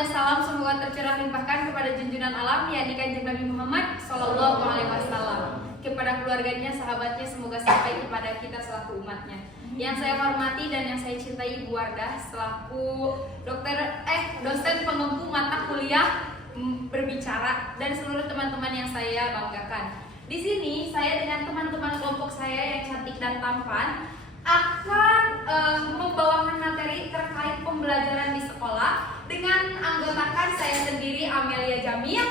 dan salam semoga tercurah limpahkan kepada junjungan alam, yakni Kanjeng Nabi Muhammad Sallallahu Alaihi Wasallam, kepada keluarganya, sahabatnya, semoga sampai kepada kita selaku umatnya. Yang saya hormati dan yang saya cintai Ibu Wardah selaku dosen pengempu mata kuliah berbicara dan seluruh teman-teman yang saya banggakan. Di sini saya dengan teman-teman kelompok saya yang cantik dan tampan akan membawakan materi terkait pembelajaran di sekolah dengan anggotakan saya sendiri Amelia Jamil.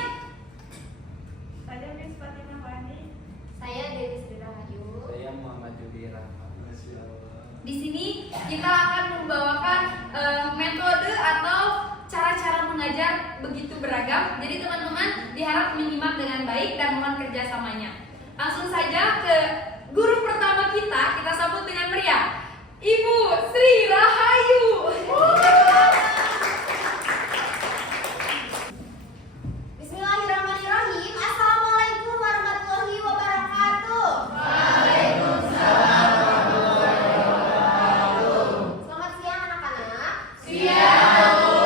Saya Miss Fatimah Fani. Saya Dewi Sri Rahayu. Saya Muhammad Judi Rahmat. Di sini kita akan membawakan metode atau cara-cara mengajar begitu beragam. Jadi teman-teman diharap menyimak dengan baik dan mohon kerjasamanya. Langsung saja ke guru pertama kita sambut dengan meriah, Ibu Sri Rahayu. Bismillahirrahmanirrahim. Assalamualaikum warahmatullahi wabarakatuh. Waalaikumsalam warahmatullahi wabarakatuh. Selamat siang anak-anak. Siang, Bu.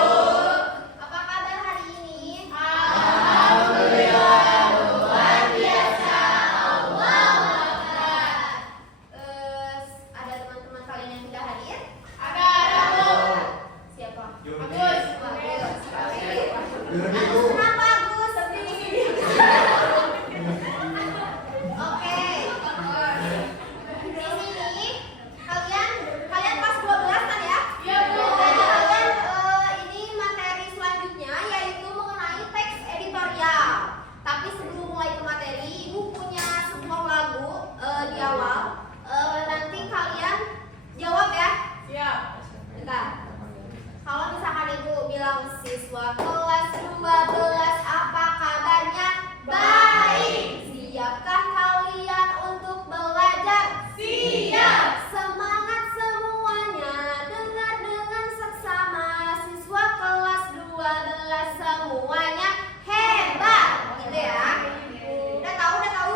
Apa kabar hari ini? Alhamdulillah, luar biasa. Allahu Akbar. Ada teman-teman kalian yang tidak hadir? Ada, Bu. Siapa? Bagus. Bagus. Yurdi, Bu. Kenapa Agus? Oke. Di sini kalian kelas 12 kan ya? Iya, Bu. Jadi kalian ini materi selanjutnya yaitu mengenai teks editorial. Tapi sebelum mulai ke materi, Ibu punya sebuah lagu di awal. Nanti kalian jawab ya. Siap. Bentar. Kalau misalkan Ibu bilang siswa kelas 12 apa kabarnya? Baik. Siapkah kalian untuk belajar? Siap. Semangat semuanya, dengar dengan seksama. Siswa kelas 12 semuanya hebat. Gitu ya. Udah tahu? Udah tahu.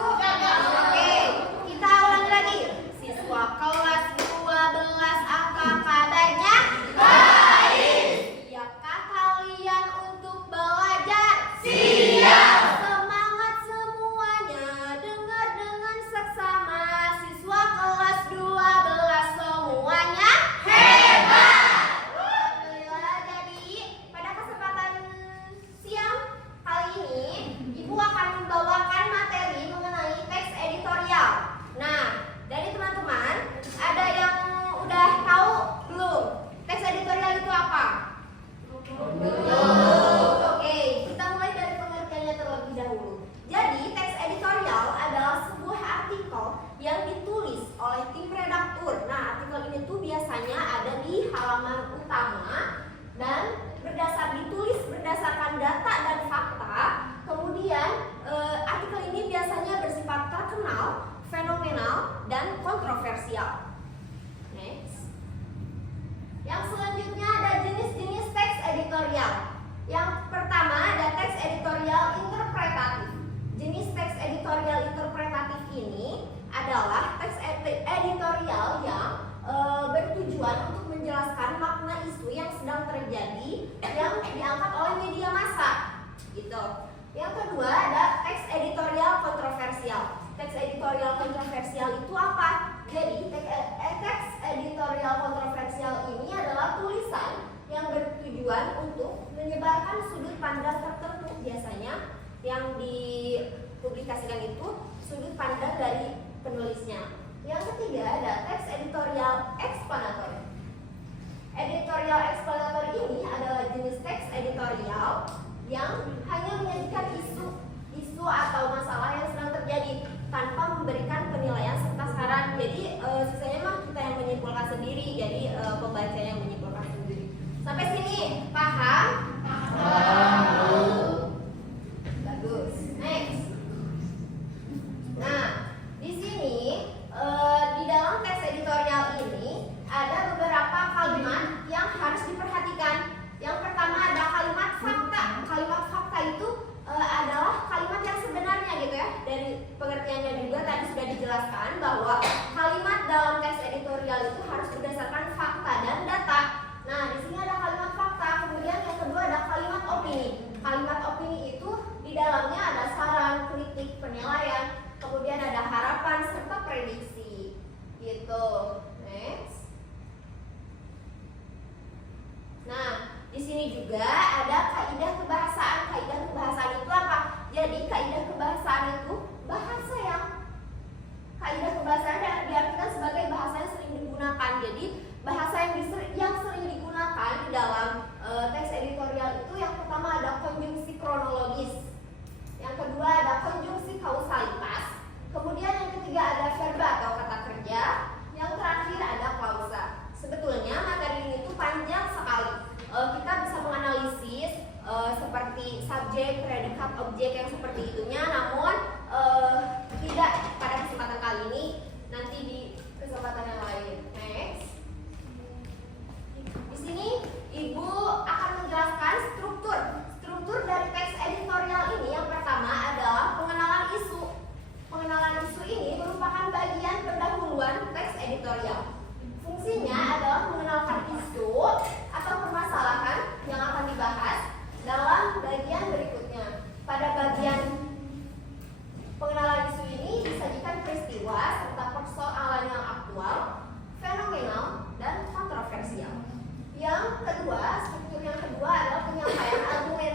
Oke, kita ulangi lagi. Siswa kelas 12 apa kabarnya? Siapkah kalian untuk belajar? Siap. Semangat semuanya, dengar dengan seksama. Siswa kelas 12 semuanya Hebat. Alhamdulillah. Jadi pada kesempatan siang kali ini Ibu akan membawakan materi mengenai teks editorial. Nah, dari teman-teman ada yang udah tahu belum? Teks editorial itu apa? Oke, kita mulai dari pengertiannya terlebih dahulu. Jadi, teks editorial adalah sebuah artikel yang ditulis oleh tim redaktur. Nah, artikel ini tuh biasanya ada di halaman utama dan ditulis berdasarkan data dan fakta. Kemudian, artikel ini biasanya bersifat terkenal, fenomenal, dan kontroversial. Next. Yang selanjutnya ada jenis-jenis teks editorial. Yang pertama ada teks editorial interpretatif. Jenis teks editorial interpretatif ini adalah teks editorial yang bertujuan untuk menjelaskan makna isu yang sedang terjadi yang diangkat oleh media massa. Gitu. Yang kedua ada teks editorial kontroversial. Teks editorial kontroversial itu apa? Jadi teks editorial kontroversial ini adalah tulisan yang bertujuan untuk menyebarkan sudut pandang tertentu. Biasanya yang dipublikasikan itu sudut pandang dari penulisnya. Yang ketiga ada teks editorial eksplanatori. Editorial eksplanatori ini adalah jenis teks editorial yang hanya menyajikan isu atau masalah yang sedang terjadi tanpa memberikan penilaian serta saran. Jadi sisanya mah kita yang menyimpulkan sendiri. Jadi pembaca yang menyimpulkan sendiri. Sampai sini paham? Bagus. Next. Nah, di sini di dalam teks editorial ini ada beberapa kalimat yang harus diperhatikan. juga ada kaidah kebahasaan. Kaidah kebahasaan itu apa? Jadi kaidah kebahasaan itu bahasa yang kaidah kebahasaan diartikan sebagai bahasa yang sering digunakan. Jadi bahasa yang sering digunakan di dalam teks editorial itu yang pertama ada konjungsi kronologis, yang kedua ada konjungsi kausalitas, kemudian yang ketiga ada verba atau kata kerja, yang terakhir ada klausa. Sebetulnya materi ini tuh panjang sekali. Kita bisa menganalisis seperti subjek, predikat, objek yang seperti itunya, namun tidak pada kesempatan kali ini, nanti di kesempatan yang lain. Next. Di sini Ibu akan menjelaskan struktur dari teks editorial ini. Yang pertama adalah pengenalan isu. Pengenalan isu ini merupakan bagian pendahuluan teks editorial. Fungsinya adalah mengenalkan isu atau permasalahan yang akan dibahas dalam bagian berikutnya. Pada bagian pengenalan isu ini disajikan peristiwa serta persoalan yang aktual, fenomenal, dan kontroversial. Yang kedua, struktur yang kedua adalah penyampaian argumen.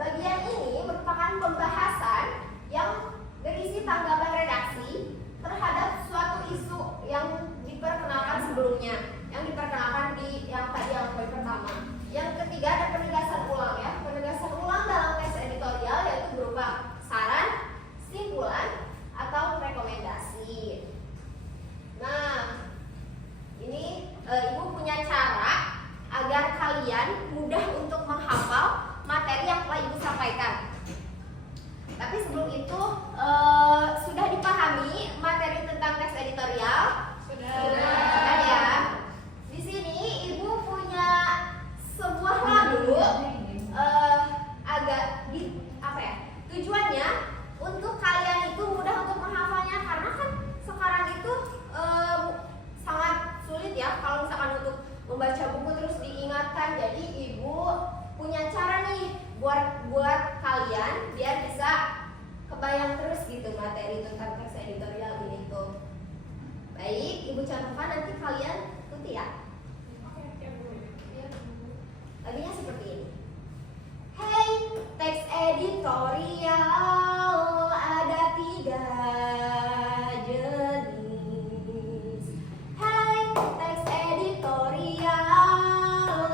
Bagian ini merupakan pembahasan yang berisi tanggapan redaksi terhadap suatu isu yang diperkenalkan sebelumnya, yang diperkenalkan di yang tadi yang poin pertama. Yang ketiga ada penegasan ulang ya. Penegasan ulang dalam teks editorial yaitu berupa saran, simpulan, atau rekomendasi. Nah, ini Ibu punya cara agar kalian mudah untuk menghafal materi yang telah Ibu sampaikan. Tapi sebelum itu sudah dipahami materi tentang teks editorial? Sudah ya. Di sini Ibu punya sebuah lagu agak tujuannya untuk kalian itu mudah untuk menghafalnya, karena kan sekarang itu sangat sulit ya kalau misalkan untuk membaca buku terus diingatkan. Jadi Ibu punya cara nih buat kalian biar bisa kebayang terus gitu materi tentang teks editorial ini tuh. Baik, Ibu contohkan, nanti kalian ikuti ya. Lagunya seperti ini. Hey, teks editorial ada 3 jenis. Hey, teks editorial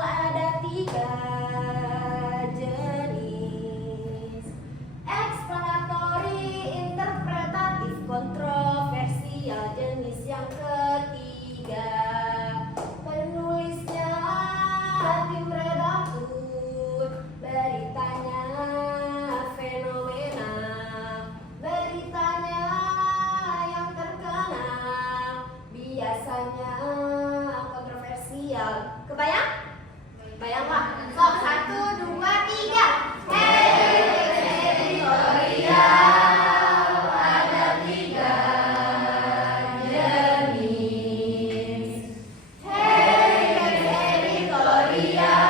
ada 3 jenis. Explanatory, interpretatif, kontroversial. Jenis yang ketiga, penulisnya tim redaktur, beritanya fenomenal, beritanya yang terkenal, biasanya kontroversial. Kebayang? Bayanglah. Sok 1, 2, 3. Hey, editorial ada 3 jenis. Hey, editorial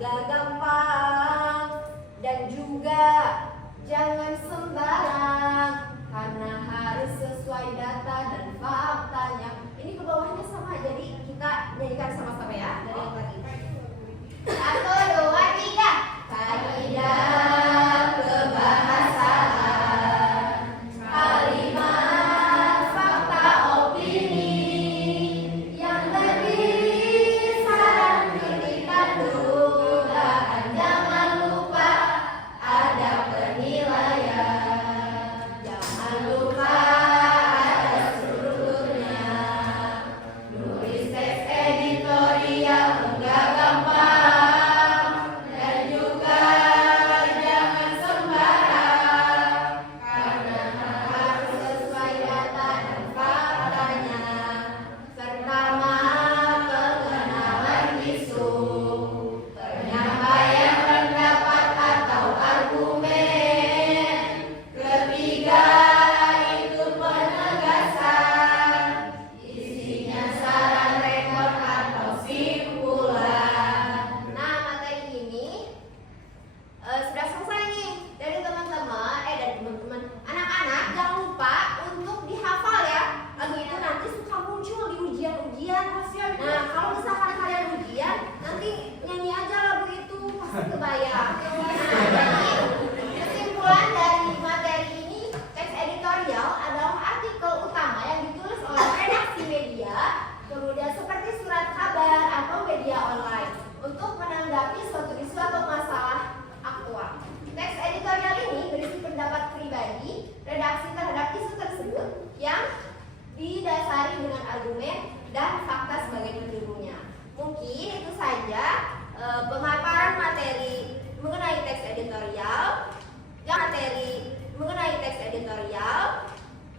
enggak gampang. Dan juga jangan sembarang, karena harus sesuai data dan faktanya. Ini ke bawahnya sama, jadi kita nyanyikan sama-sama ya dari yang tadi. 1, 2, 3. Kaidah kebahasaan, kalimat fakta opini yang terdiri saran kritikan dugaan. Jangan lupa ada penilaian, jangan lupa ada strukturnya. Nulis teks editorial enggak gampang, dan juga jangan sembarang, karena harus sesuai data dan faktanya. Pertama, pengenalan isu, penyampaian pendapat atau argumen. Ketiga, itu penegasan, isinya saran, rekor atau simpulan. Nah, materi ini sudah selesai nih dari teman-teman, anak-anak jangan lupa untuk dihafal ya. Lagu itu nanti suka muncul di ujian-ujian. Nah, kalau misalkan kalian ujian, nanti nyanyi aja lagu itu pasti kebayang. Nah, jadi kesimpulan dari materi ini, teks editorial adalah artikel utama yang ditulis oleh redaksi media, kemudian seperti surat kabar atau media online, untuk menanggapi suatu isu atau masalah aktual. Teks editorial ini berisi pendapat pribadi redaksi terhadap isu tersebut yang didasari dengan argumen dan fakta sebagai pendukungnya. Mungkin itu saja pemaparan materi mengenai teks editorial.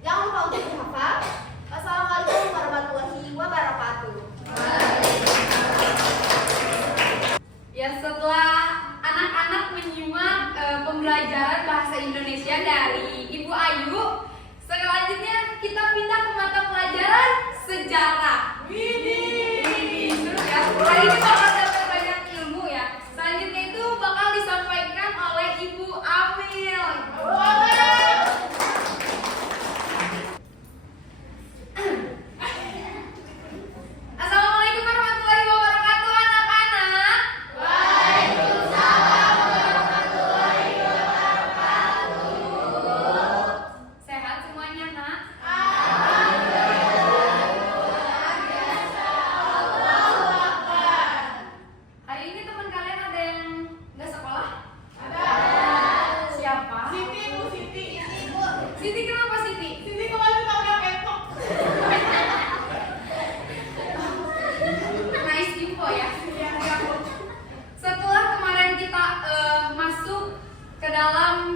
Jangan lupa untuk dihafal. Wassalamualaikum warahmatullahi wabarakatuh. Ya, setelah anak-anak menyimak pembelajaran bahasa Indonesia dari Ibu Ayu, selanjutnya kita pindah ke mata pelajaran sejarah. Widih, seru ya. Hari ini bakal dapat banyak ilmu ya. Selanjutnya itu bakal disampaikan oleh Ibu Amil. Assalamualaikum warahmatullahi wabarakatuh, anak-anak. Waalaikumsalam warahmatullahi wabarakatuh. Sehat semuanya, nak? Hari ini teman kalian ada yang nggak sekolah? Ada. Siapa? Siti, Bu Siti. Siti, kenapa Siti? Siti kemarin tabrak ketok. Nice info ya. Setelah kemarin kita masuk ke dalam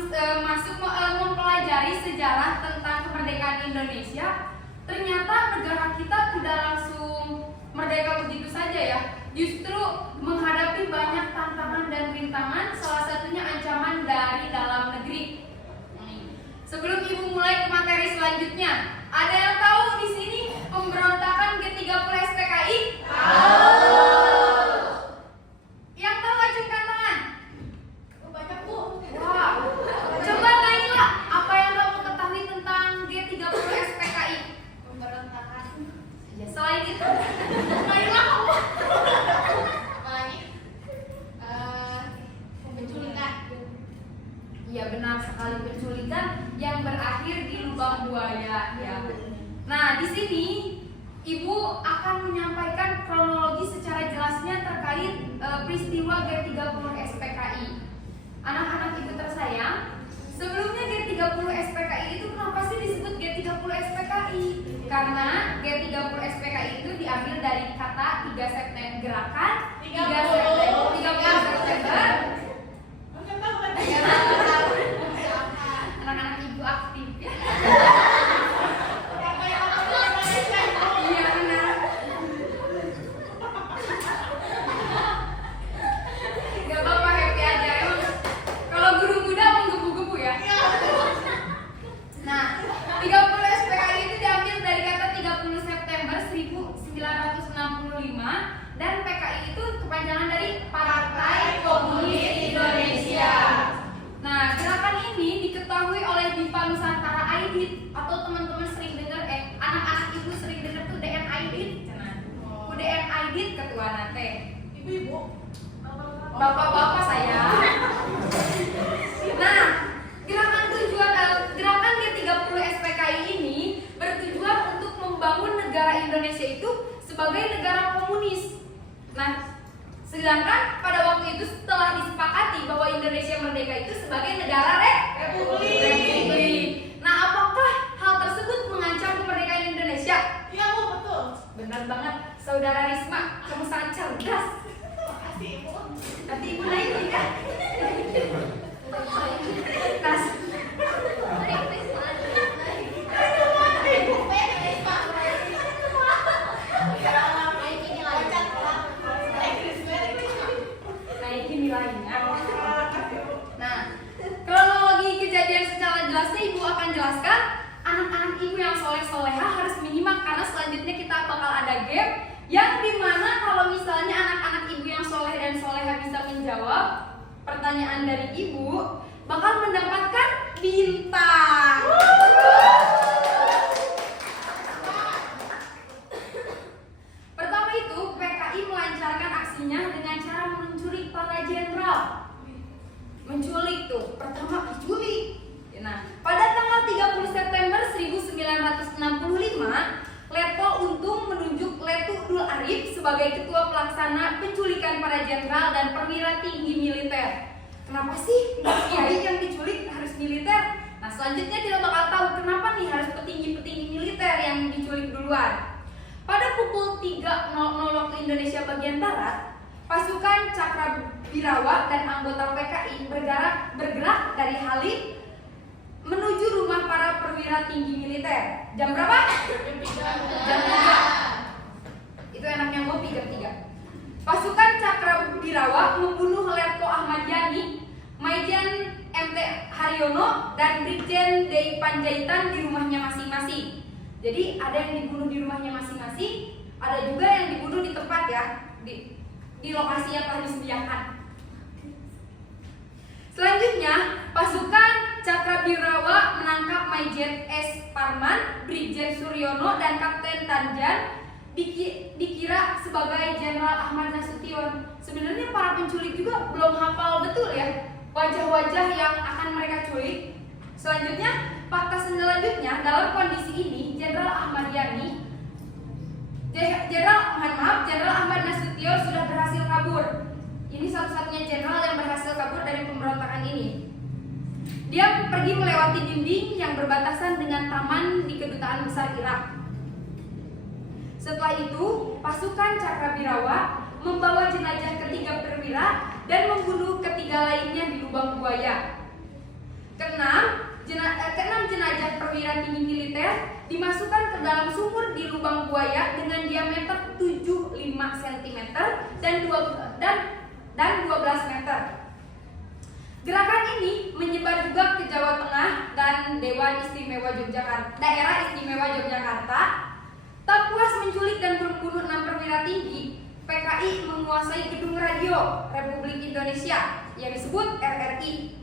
mempelajari sejarah tentang kemerdekaan Indonesia, ternyata negara kita tidak langsung merdeka begitu saja ya. Justru menghadapi banyak tantangan dan rintangan, salah satunya ancaman dari dalam negeri. Sebelum Ibu mulai ke materi selanjutnya, ada yang tahu di sini pemberontakan G30 SPKI? Yang tahu acungkan tangan. Banyak, Bu. Wow. Coba tanya apa yang kamu ketahui tentang G30 SPKI? Pemberontakan. Ya, selain itu, Marilah kamu. Apalagi? Penculikan. ya benar sekali, penculikan yang berakhir di lubang buaya ya. Nah, di sini Ibu akan menyampaikan kronologi secara jelasnya terkait peristiwa G30 SPKI. Anak-anak Ibu tersayang, sebelumnya G30 SPKI itu kenapa sih disebut G30 SPKI? Karena G30 SPKI itu diambil dari kata 3 September, gerakan 30 September. Mungkin tahu kan? Anak-anak Ibu aktif ya. Apa yang kamu lakukan? Iya benar. Gak apa-apa, happy aja. Emang kalau guru muda menggebu-gebu ya. Nah, 30 SPKI itu diambil dari kata 30 September 1965 dan PKI itu kepanjangan dari ibu. Bapak-bapak saya. Nah, gerakan G30 SPKI ini bertujuan untuk membangun negara Indonesia itu sebagai negara komunis. Nah, sedangkan pada waktu itu setelah disepakati bahwa Indonesia merdeka itu sebagai negara republik. Nah, apakah hal tersebut mengancam kemerdekaan Indonesia? Iya bu, betul. Benar banget, saudara Risma, kamu sangat cerdas. Makasih ibu. Nanti ibu naikin ya. Tas. Naikin nilainya. Nah, kronologi kejadian secara jelasnya ibu akan jelaskan. Anak-anak ibu yang soleh-soleha harus menyimak karena selanjutnya kita bakal ada game yang dimana kalau misalnya anak-anak ibu yang soleh dan soleha bisa menjawab pertanyaan dari ibu, bakal mendapatkan bintang. Pertama itu, PKI melancarkan aksinya dengan cara menculik para jenderal. Menculik tuh, pertama diculik. Nah, pada tanggal 30 September 1965, Leto Untung menunjuk Letu Dul Arif sebagai ketua pelaksana penculikan para jenderal dan perwira tinggi militer. Kenapa sih kiai yang diculik harus militer? Nah, selanjutnya kita bakal tahu kenapa nih harus petinggi-petinggi militer yang diculik duluan. Pada pukul 3.00 waktu Indonesia bagian barat, pasukan Cakrabirawa dan anggota PKI bergerak dari Halim menuju rumah para perwira tinggi militer. Jam berapa? Jam 3. Itu enaknya ngopi jam 3. Pasukan Cakrabirawa membunuh Letko Ahmad Yani, Maijen MT Haryono, dan Brigjen D. Panjaitan di rumahnya masing-masing. Jadi ada yang dibunuh di rumahnya masing-masing, ada juga yang dibunuh di tempat ya, di lokasi yang telah disediakan. Selanjutnya, pasukan Cakrabirawa menangkap Maijen S. Parman, Brigjen Suryono, dan Kapten Tanjan dikira sebagai Jenderal Ahmad Nasution. Sebenarnya para penculik juga belum hafal betul ya wajah-wajah yang akan mereka culik. Selanjutnya, fakta selanjutnya dalam kondisi ini Jenderal Ahmad Nasution sudah berhasil kabur. Ini satu-satunya jenderal yang berhasil kabur dari pemberontakan ini. Dia pergi melewati dinding yang berbatasan dengan taman di kedutaan besar Irak. Setelah itu, pasukan Cakrabirawa membawa jenazah ketiga perwira dan membunuh ketiga lainnya di lubang buaya. Keenam jenazah perwira tinggi militer dimasukkan ke dalam sumur di lubang buaya dengan diameter 75 cm dan 12 meter. Gerakan ini menyebar juga ke Jawa Tengah dan Daerah Istimewa Yogyakarta. Tak puas menculik dan membunuh 6 perwira tinggi, PKI menguasai gedung radio Republik Indonesia yang disebut RRI.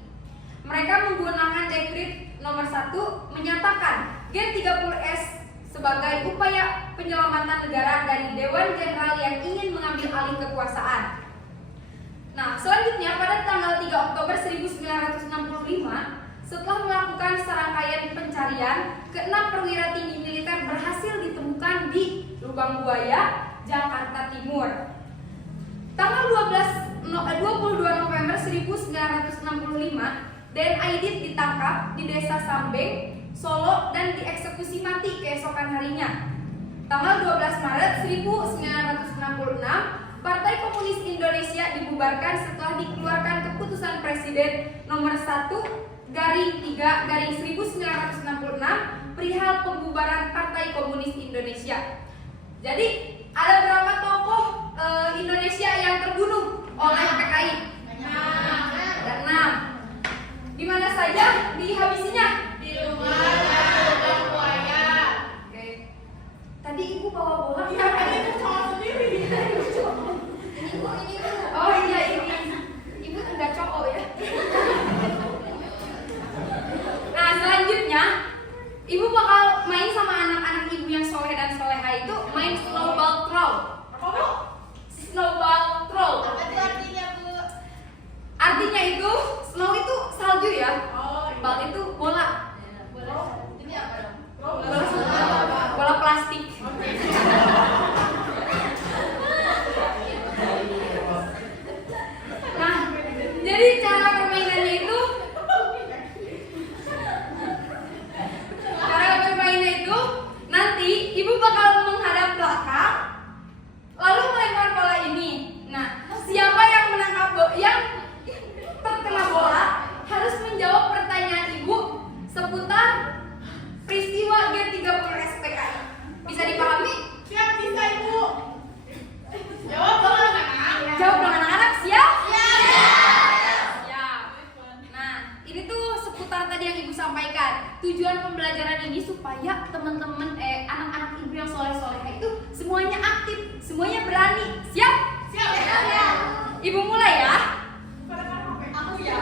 Mereka menggunakan dekret nomor 1 menyatakan G30S sebagai upaya penyelamatan negara dari Dewan Jenderal yang ingin mengambil alih kekuasaan. Nah, selanjutnya pada tanggal 3 Oktober 1965, setelah melakukan serangkaian pencarian, ke-6 perwira tinggi militer berhasil ditemukan di Lubang Buaya, Jakarta Timur. Tanggal 22 November 1965, Den Aidit ditangkap di Desa Sambeng, Solo dan dieksekusi mati keesokan harinya. Tanggal 12 Maret 1966, Partai Komunis Indonesia dibubarkan setelah dikeluarkan keputusan Presiden nomor 1/3/1966 perihal pembubaran Partai Komunis Indonesia. Jadi ada berapa tokoh Indonesia yang terbunuh oleh PKI? Ada 6. Di mana saja dihabisinya? Di lubang buaya. Oke. Tadi ibu bawa bola. Iya, tadi itu cowok sendiri. Ini bu. Oh iya ini. Ibu enggak cowok ya. Nah, selanjutnya ibu bakal main sama anak-anak ibu yang soleh dan soleha itu main snowball throw. Apa bu? Snowball throw. Apa Ibu mulai ya. Aku ya.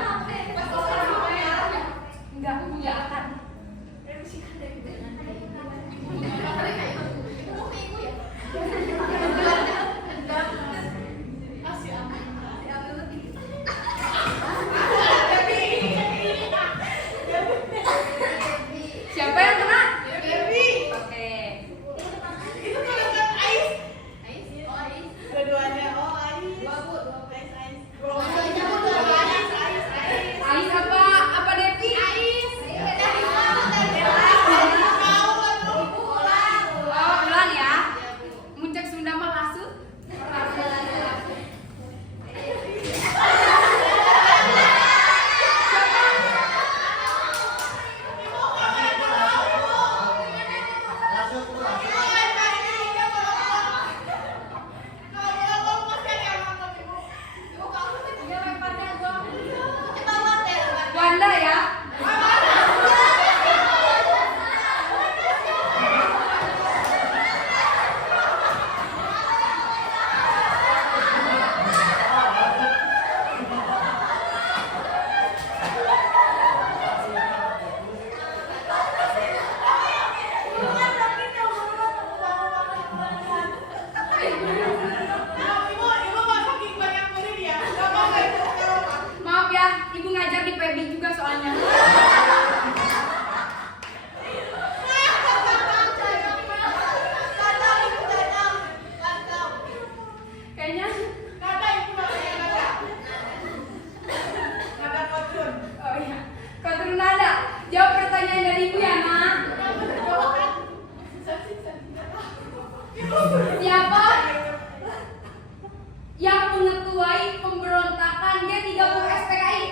Enggak, aku enggak akan. Kasih apa? Siapa yang kena? Devi. Oke. Itu tulisan Ais. Dua-duanya. Oh, Ais. Ais. Ais apa Devi? Ais. Oh, ulang ya. Muncak Sunda mah lasut. Wanda ya. Maaf ya, Ibu ngajar di PB juga soalnya. Kayaknya oh iya. Kotrun nada. Jawab pertanyaan dari Ibu ya, Nak. Siapa yang mengetuai pemberontakan G30 SPKI?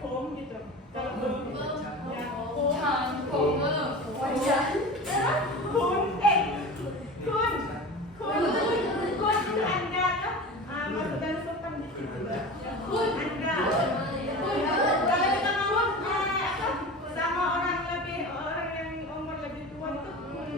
kom gitu. Kalau kom, ya kom. Transformer. Kun, kun, kun itu Anda kan? Masuk dalam sopan gitu. Kun, Anda. Kalau kita ngomong sama orang yang umur lebih tua itu kun.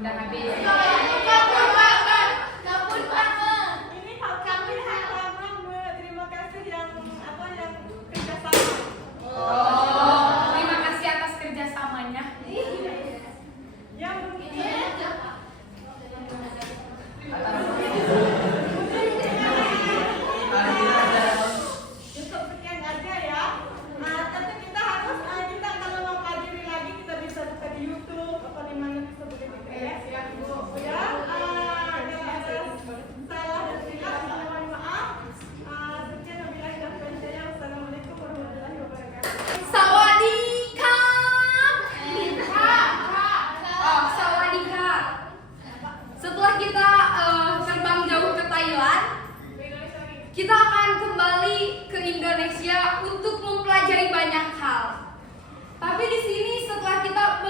Udah habis. Ini kami halaman. Terima kasih yang kerjasama. Oh, terima kasih atas kerjasamanya. Yang cukup sekian aja ya. Tapi kita harus kita kalau mau pelajari lagi kita bisa buka di YouTube atau di mana bisa begitu ya. Ya, ada salah dan silap, mohon maaf. Sekian wabillahi taufiq wal hidayah. Wassalamualaikum warahmatullahi wabarakatuh. Sawadika. Oh, sawadika. Setelah kita terbang jauh ke Thailand, kita akan kembali ke Indonesia untuk mempelajari banyak hal. Tapi di sini setelah kita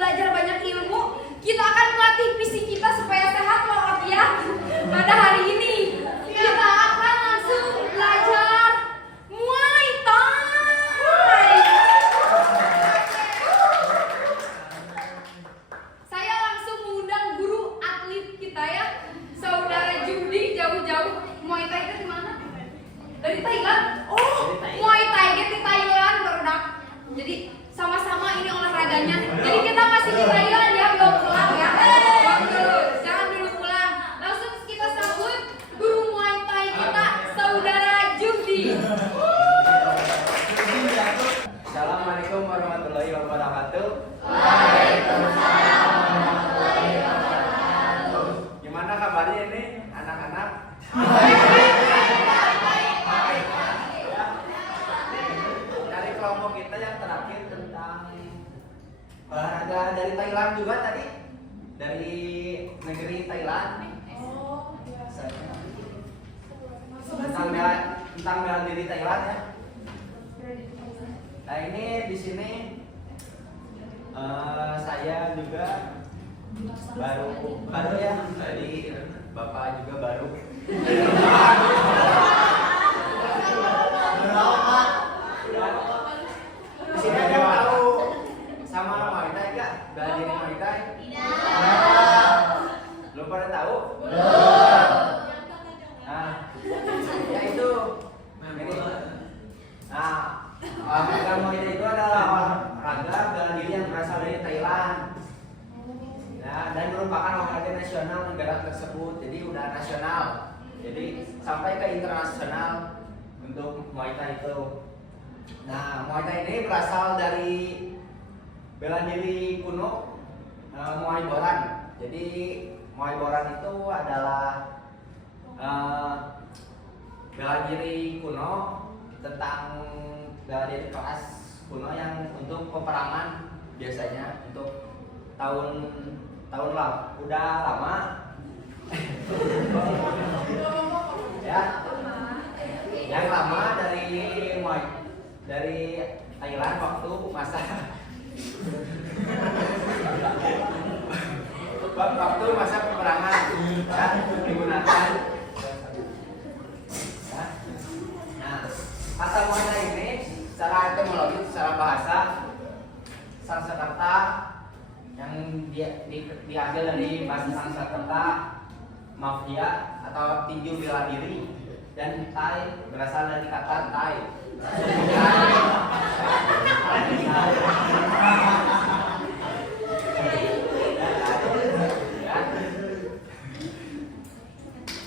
belajar banyak ilmu, kita akan melatih fisik kita supaya sehat walafiat. Pada hari ini kita akan langsung belajar Muay Thai. Saya langsung mengundang guru atlet kita ya, saudara Judi jauh-jauh. Muay Thai itu di mana? Dari Thailand. Oh, Muay Thai di Thailand barudak. Jadi sama-sama ini olahraganya. Jadi kita masih di Thailand ya, belum pulang ya. Belum dulu, jangan dulu pulang. Langsung kita sambut guru Muay Thai kita, saudara Judi. Assalamualaikum warahmatullahi wabarakatuh. Gimana kabarnya ini anak-anak? Dari kelompok kita yang terakhir tentang olahraga dari Thailand juga tadi, dari negeri Thailand. Tentang bela diri Thailand ya. Nah ini di sini saya juga baru ya, tadi Bapak juga baru. Di sini ada yang tahu sama Muay Thai nggak? Bela diri Muay Thai? Tidak. Belum pada tahu? Belum. Nah, ya itu. Ini. Nah, olahraga Muay Thai itu adalah olahraga bela diri yang berasal dari Thailand. Nah, dan merupakan olahraga nasional negara tersebut. Jadi udah nasional. Jadi sampai ke internasional untuk Muay Thai itu. Nah, Muay Thai ini berasal dari bela diri kuno, Muay Boran. Jadi Muay Boran itu adalah bela diri kuno tentang bela diri kelas kuno yang untuk peperangan biasanya untuk tahun lah udah lama ya yang lama dari Thailand waktu masa peperangan ya, digunakan ya. Nah, asal Muay Thai ini secara etimologi, secara bahasa Sanskerta yang diambil dari bahasa Sanskerta mafia atau tinju bela diri, dan Thai berasal dari kata Thai.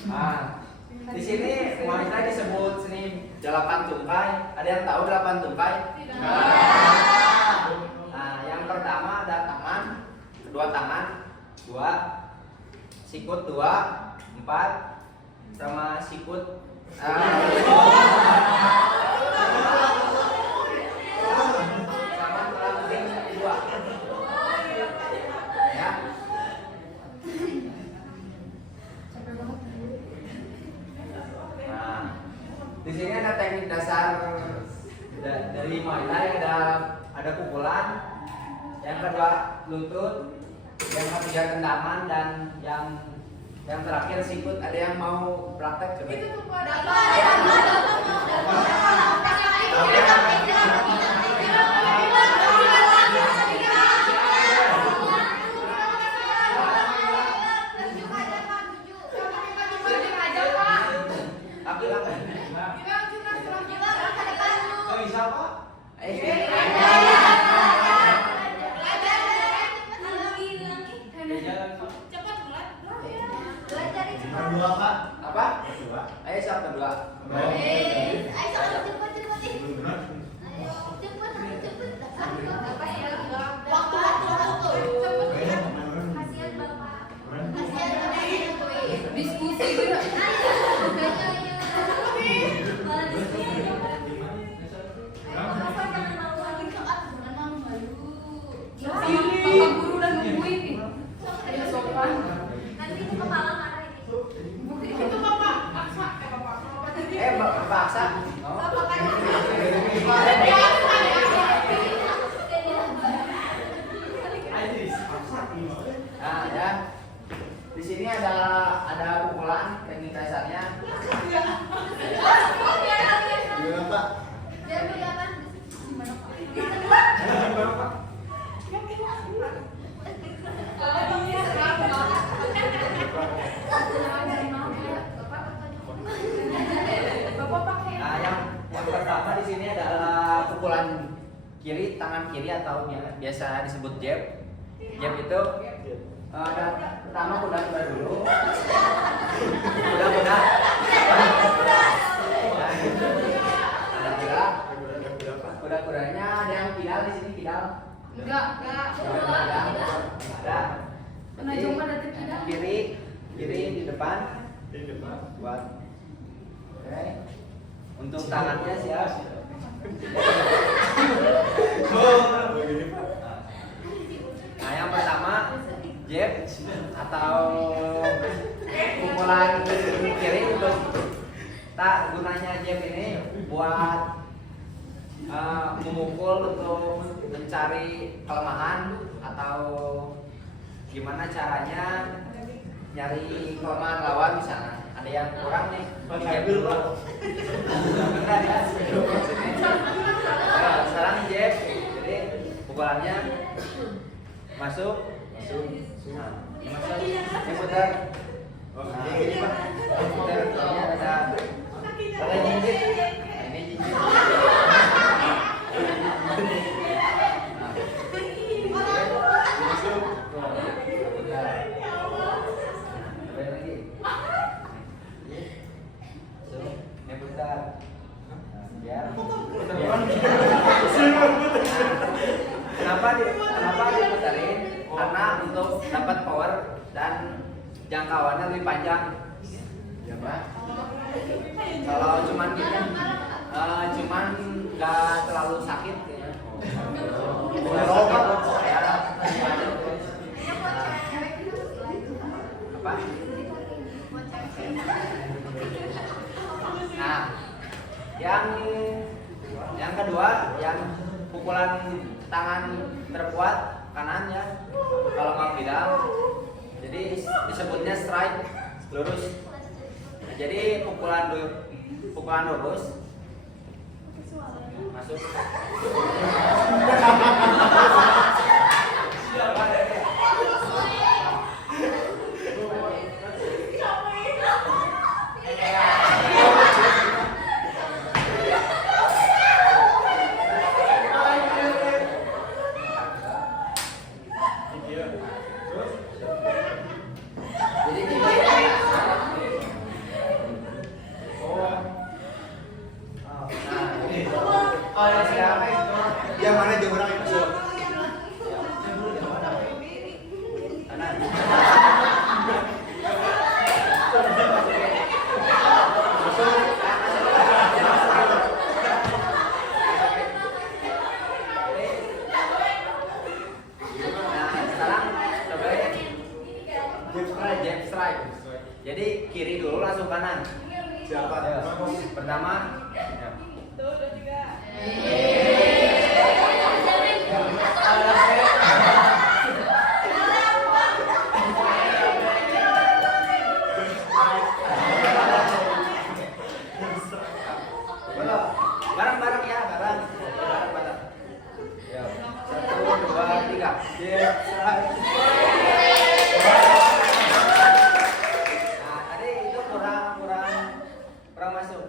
Nah, di sini Muay Thai disebut seni 8 tungkai. Ada yang tahu 8 tungkai? Tidak. Nah, yang pertama ada tangan, kedua tangan, 2, sikut 2, 4, sama sikut sama tulang kering 2. Ya. Nah, di sini ada teknik dasar dari Muay Thai, ada pukulan, yang kedua lutut, yang ketiga tendangan, dan yang terakhir sikut. Ada yang mau praktek coba? Nah, ya. Di sini ada pukulan teknik dasarnya. Gimana Pak? Biar kelihatan. Nah, yang pertama di sini adalah pukulan kiri, tangan kiri atau biasa disebut jab. Jab itu pertama kuda-kuda dulu. Kuda-kuda. Kuda-kudanya ada yang kidal di sini, kidal. Enggak. Ada. Kena jomba dari tidak. Kiri di depan. Buat. Oke. Untuk tangannya siap. Nah, yang pertama jab atau pukulan kiri untuk gunanya jab ini buat memukul untuk mencari kelemahan atau gimana caranya nyari kelemahan lawan, misalnya ada yang kurang nih jab dulu. Bentar ya. Nah, sekarang jab, jadi pukulannya masuk. Nah, masuk. Ini putar. Nah, ini Pak. Putar. Ini ada jinjit. Nah, ini jinjit. Kenapa diputarin? Karena untuk dapat power dan jangkauannya lebih panjang. Ya Pak. Kalau cuman gini, cuman nggak terlalu sakit ya. Apa? Nah, yang kedua, yang pukulan tangan terkuat kanan ya, kalau mau tidak, jadi disebutnya strike lurus. Nah, jadi pukulan lurus masuk. Yang mana jauh orang itu? Jab strike. Jadi kiri dulu langsung kanan. Siapa? Pertama. Bareng-bareng ya, bareng. Ya, 1, 2, 3. Jab strike. Nah, tadi itu kurang masuk.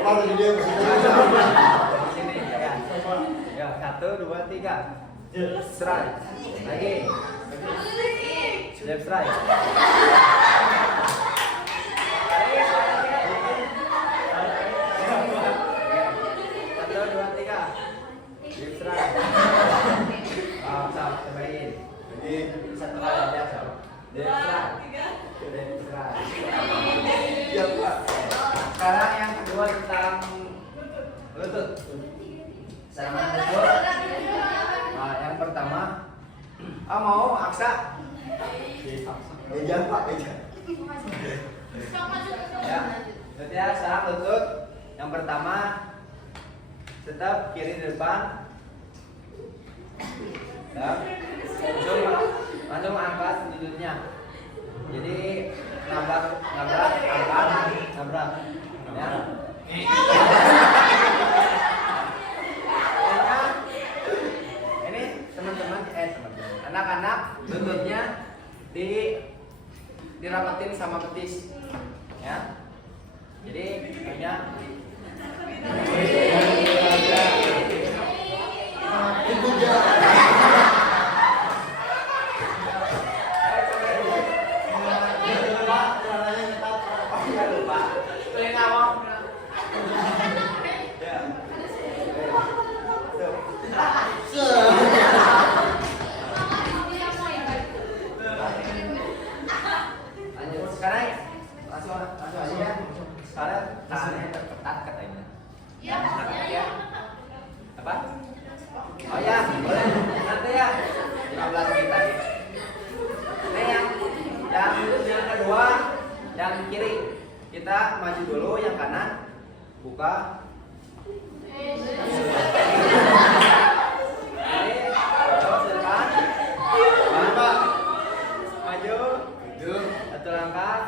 Kalau di dia Di sini ya. Ya, 1, 2, 3. Strike. Lagi. Jab strike. Sekarang yang kedua tentang lutut. Serangan lutut. Nah, yang pertama, mau aksa. Eja Pak, Eja. Ya, berarti ya serang lutut. Yang pertama, tetap kiri di depan. Ya. attitude-nya. Jadi nabrak. Ya. Ini teman-teman, anak-anak lututnya dirapetin sama betis, ya. Jadi hanya Itu dia. Sekarang langsung aja ya. Sekarang tangannya terketat katanya. Ya. Apa? Oh ya, boleh. Nanti ya. 15 menit lagi. Nah, yang kedua, yang kiri. Kita maju dulu, yang kanan buka. Terus depan. Pak. Maju. Satu langkah.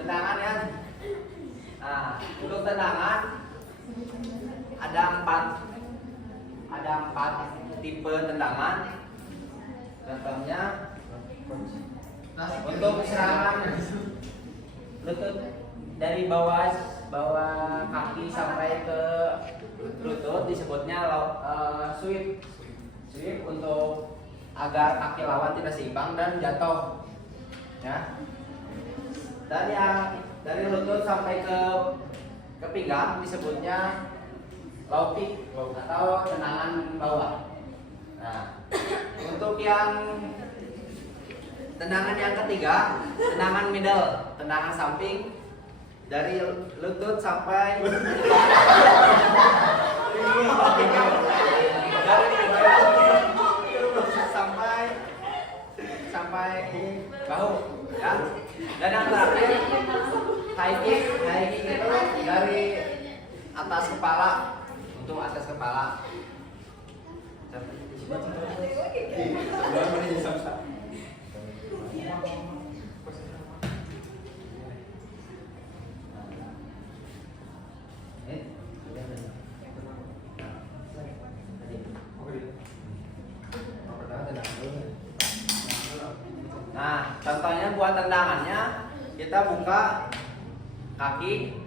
Tendangan ya. Nah, untuk tendangan ada empat tipe tendangan. Contohnya untuk serangan lutut dari bawah kaki sampai ke lutut disebutnya sweep untuk agar kaki lawan tidak seimbang dan jatuh, ya. Dan yang dari lutut sampai ke pinggang disebutnya low kick atau tendangan bawah. Nah, untuk yang tendangan yang ketiga, tendangan middle, tendangan samping dari lutut sampai sampai bahu, ya. Dan yang terakhir high kick itu dari atas kepala, untuk atas kepala. Nah, contohnya buat tendangannya kita buka kaki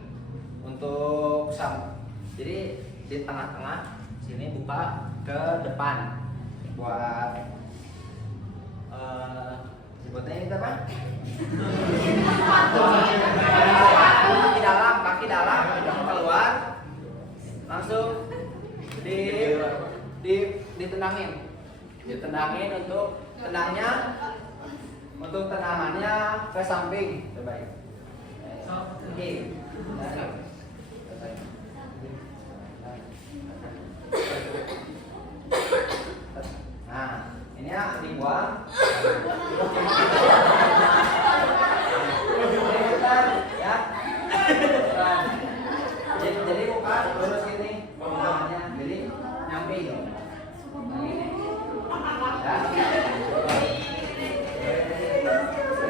untuk jadi di tengah-tengah sini buka ke depan buat sebutnya itu apa? Kaki dalam keluar langsung ditendangin untuk tenangnya. Untuk tendangannya ke samping, terbaik. Oke. Nah, ini dibuang. Ya. Jadi bukan lurus gini penggunaannya, jadi nyamping. Ya.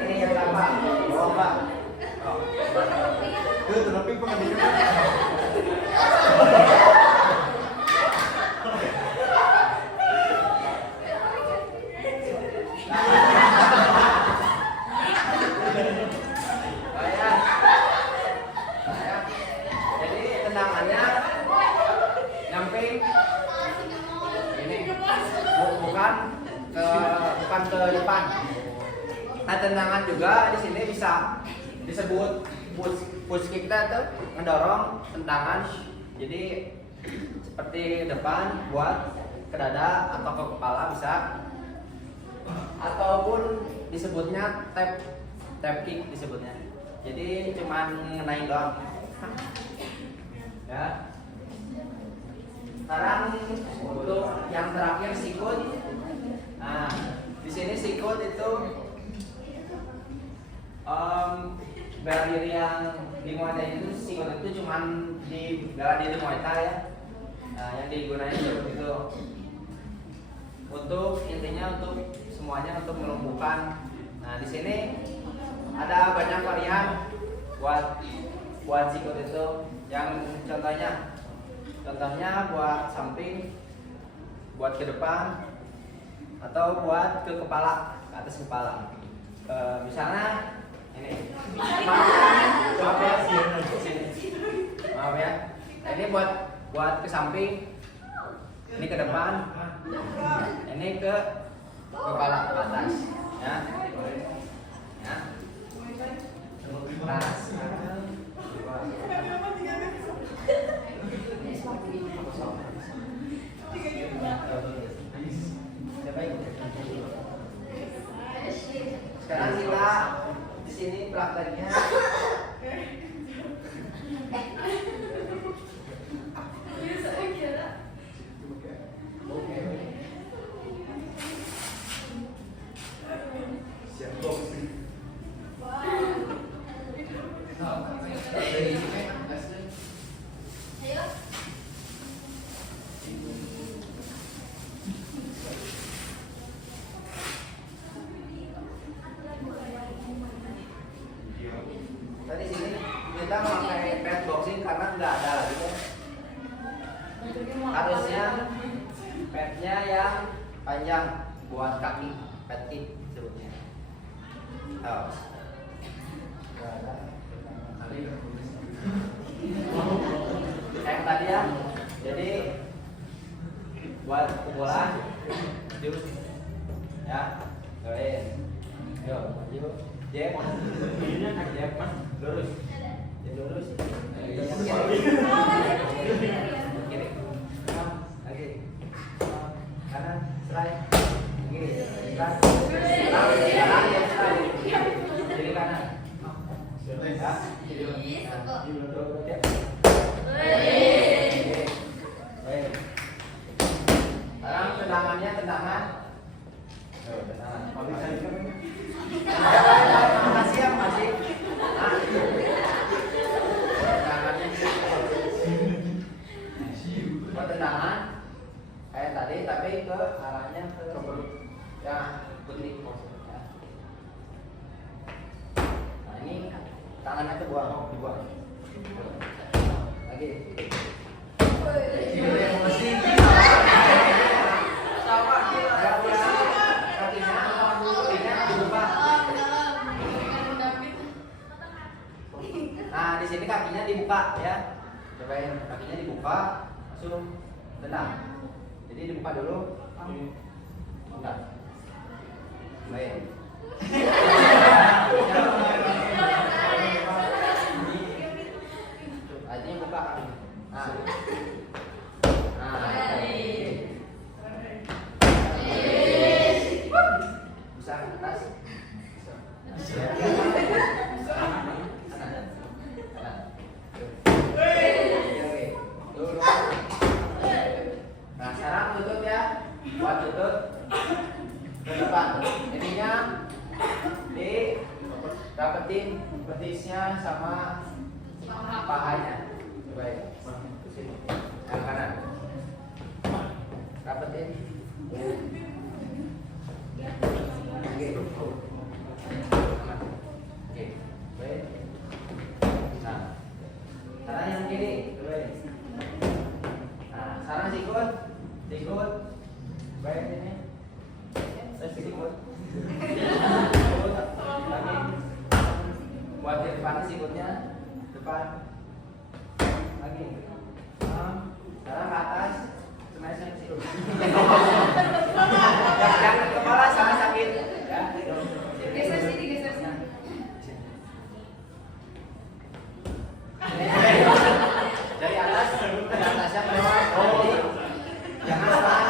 Ini yang apa? Bawa Pak. Tapi pengadilan. Jadi tendangannya nyamping ini bukan ke depan. Nah, tendangan juga di sini bisa disebut push kick, kita tuh ngedorong tendangan. Jadi seperti depan buat ke dada atau ke kepala bisa, ataupun disebutnya tap kick disebutnya. Jadi cuman ngenain doang. Ya. Sekarang untuk yang terakhir sikut. Nah, di sini sikut itu bela diri yang di Muay Thai itu sikut itu cuman di bela diri Muay Thai ya. Nah, yang digunakan itu untuk intinya untuk semuanya untuk melumpuhkan. Nah, di sini ada banyak varian buat sikut itu. Yang contohnya buat samping, buat ke depan, atau buat ke kepala, ke atas kepala. Misalnya ini, maaf ya, maaf ya. Ini buat ke samping, ini ke depan, ini ke kepala, ke atas, ya. Ya. Nah, sekarang kita di sini prakteknya. Tadi sini kita pakai pad boxing karena nggak ada lagi kan. Harusnya padnya yang panjang buat kaki, pad kick sebutnya. Harus. Kayak tadi ya. Jadi buat pukulan, maju, ya, doain. Yo, maju. Jep, jep, lurus, jep lurus, kiri, lagi, kanan, strike, kiri, kanan, kiri kanan, ya, sekarang tendangannya tendangan, makasih ya, makasih. Nah, buat tendangan kayak tadi tapi ke arahnya ke ya putih maksudnya. Nah, ini tangannya dibuang. Lagi. Nah, di sini kakinya dibuka ya. Cobain kakinya dibuka, langsung tendang. Jadi dibuka dulu. Enggak. Baik. Artinya buka kaki. Nah. Bisa ke atas. Nah, sekarang tutup ya. Buat tutup ke depan. Ininya di rapetin betisnya sama pahanya. Coba ya. Yang kanan. Rapetin. Oke. Oke. Baik. Nah, sekarang yang kiri. Coba ya. Nah, sekarang sikut. Baik ini. Sikut. Lagi. Buat di depan sikutnya. Depan. Lagi. Sekarang ke atas. Smash sikut. Jangan kepala sangat sakit. Ya. Geser sini. Dari atas atasnya ke bawah. Jangan pelan.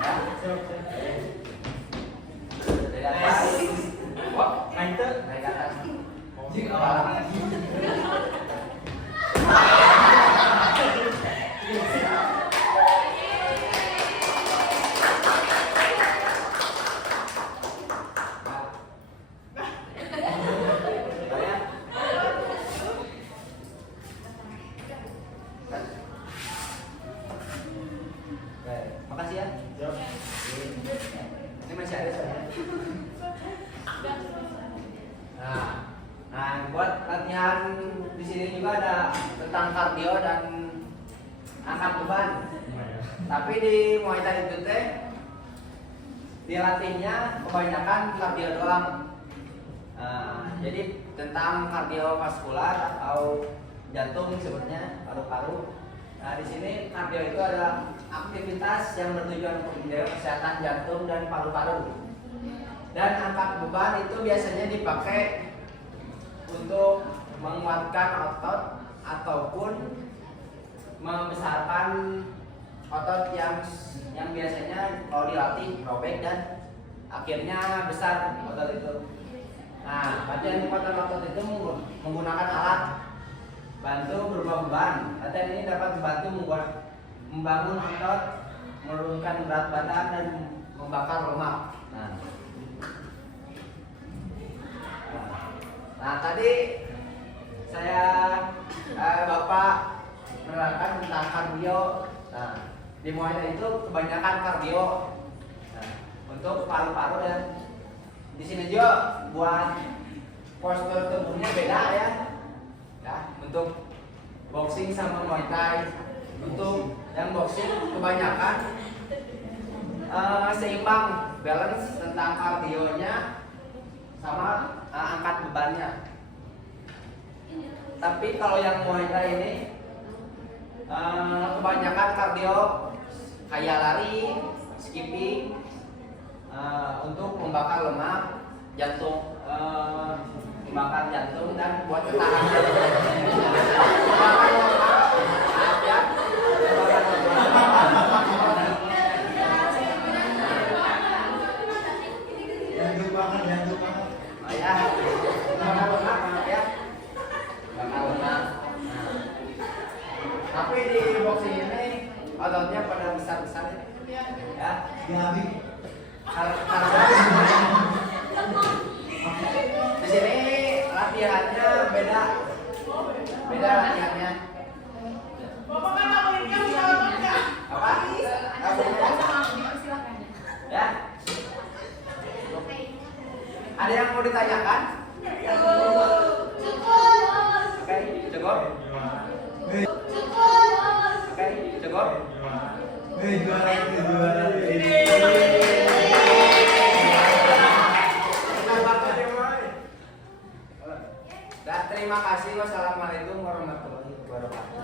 Ya. Dari atas. Wah, naik dari atas. Kepala. latihan di sini juga ada tentang kardio dan angkat beban. Tapi di Muay Thai itu teh dilatihnya kebanyakan kardio doang. Jadi tentang kardiovaskular atau jantung sebutnya paru-paru. Nah di sini kardio itu adalah aktivitas yang bertujuan untuk menjaga kesehatan jantung dan paru-paru. Dan angkat beban itu biasanya dipakai untuk menguatkan otot ataupun membesarkan otot yang biasanya kalau dilatih robek dan akhirnya besar otot itu. Nah, latihan penguatan otot itu menggunakan alat bantu berupa beban. Latihan ini dapat membantu membangun otot, menurunkan berat badan dan membakar lemak. Nah, tadi saya Bapak menerangkan tentang kardio. Nah, di Muay Thai itu kebanyakan kardio. Nah, untuk paru-paru dan di sini juga buat postur tubuhnya beda ya. Ya, untuk boxing sama Muay Thai. Untuk yang boxing kebanyakan seimbang, balance tentang kardionya sama angkat bebannya. Tapi kalau yang Muay Thai ini kebanyakan kardio kayak lari, skipping, untuk membakar lemak, jantung, membakar jantung dan buat ketahanan. Membakar lemak, ya. Jantung banget. Oh ya, membakar lemak, ya. Membakar lemak. Tapi di boxing ini ototnya pada besar-besar ya. Gabi. Karena di sini latihannya beda latihannya. Bapak kan mau ini kan selamat kan? Apa? Ya. Ada yang mau ditanyakan? Oke, cukup. Oke, cukup. Juara. Dan terima kasih. Wassalamualaikum warahmatullahi wabarakatuh.